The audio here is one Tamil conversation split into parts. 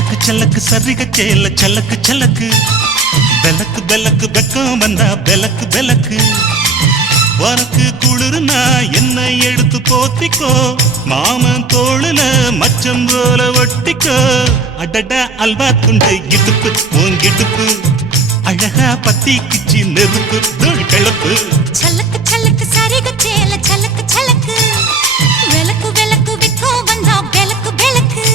சலக்கு சலக்கு சரிக சேல சலக்கு சலக்கு பெலக்கு பெலக்கு வெக்கம் வந்தா பெலக்கு பெலக்கு உனக்கு குளிர்னா என்னை எடுத்து போத்திக்கோ மாமன் தோளுல மச்சம் போல ஒட்டிக்கோ அடட அல்வா துண்டு இடுப்பு ஓங்கிடுப்பு அழகா பத்தி கிச்சி நெருப்பு தோல் கிளப்பு சலக்கு சலக்கு சரிக சேல சலக்கு சலக்கு வெலக்கு வெலக்கு வெக்கம் வந்தா பெலக்கு பெலக்கு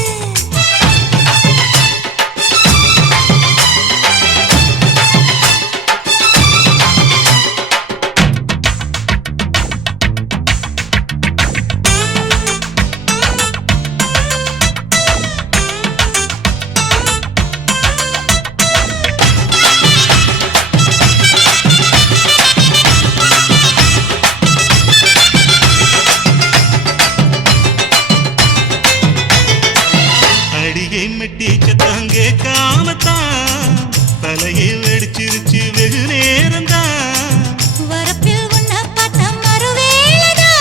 மெட்டிச்சத்தாங்கே காமத்தான் தலையை வெடிச்சிருச்சு வெகு நேரம்தான் வரப்பில் உன்ன பார்த்த மறுவேளதா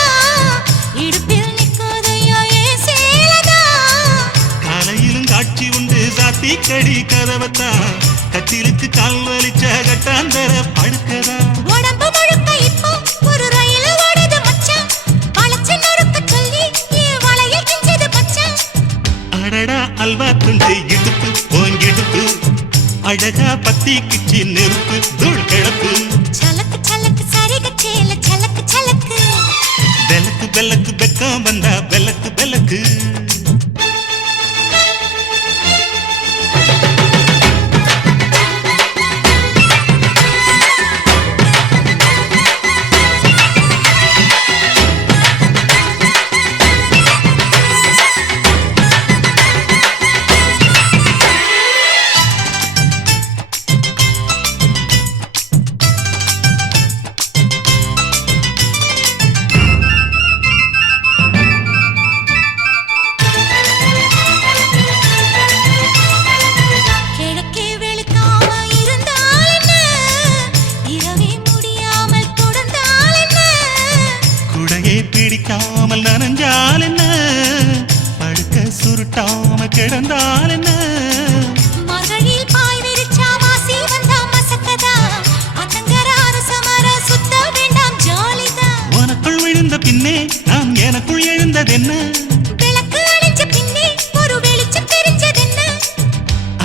இடுப்பில் நிற்காதையோ ஏன் சேலதா காலையிலும் காட்சி உண்டு சாத்தி கடி கதவத்தான் கட்டிலுக்கு கால் வலிச்ச கட்டாந்தர படுக்கதா உடம்பு முழுக்க இப்போ ஒரு ரயில் ஓடுது மச்சான் வளைச்சு நறுக்க சொல்லி என் வளையல் கிஞ்சது மச்சான் அடடா அல்வா துண்டு இடுப்பு ஓங்கிடுப்பு அழகா பத்தி கிச்சி நெருப்பு தூள் கிளப்பு சலக்கு சலக்கு சரிக சேல சலக்கு சலக்கு பெலக்கு பெலக்கு வெக்கம் வந்தா பெலக்கு பெலக்கு பிடிக்காமல் நனைஞ்சால் என்ன படுக்க சுருட்டாம கிடந்தால் என்ன மகளில் பாய் விரிச்சா வாசி வந்தா மசக்கதா அத்தங்கர அரசமர சுத்த வேண்டாம் ஜாலிதா உனக்குள் விழுந்த பின்னே நான் எனக்குள் எழுந்ததென்ன விளக்கு அணைஞ்ச பின்னே ஒரு வெளிச்சம் தெரிஞ்சதென்ன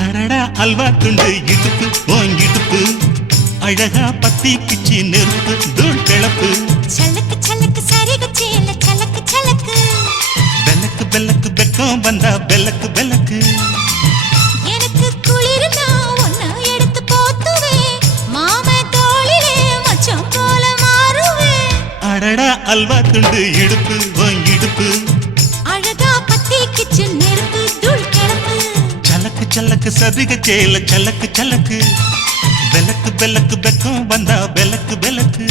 அடடா அல்வா துண்டு இடுப்பு ஓங்கிடுப்பு அழகா பத்தி கிச்சி நெருப்பு தூள் கிளப்பு சலக்கு சலக்கு சரிக சேல சலக்கு சலக்கு பெலக்கு பெலக்கு வெக்கம் வந்தா பெலக்கு பெலக்கு எனக்கு குளிர்னா ஒன்ன எடுத்து போத்துவே மாம தோளிலே மச்சம் போல மாறுவே அடடா அல்வா துண்டு இடுப்பு ஓங்கிடுப்பு அழகா பத்தி கிச்சு நெருப்பு தூள் கிளப்பு சலக்கு சலக்கு சரிக சேல சலக்கு சலக்கு பெலக்கு பெலக்கு வெக்கம் வந்தா பெலக்கு பெலக்கு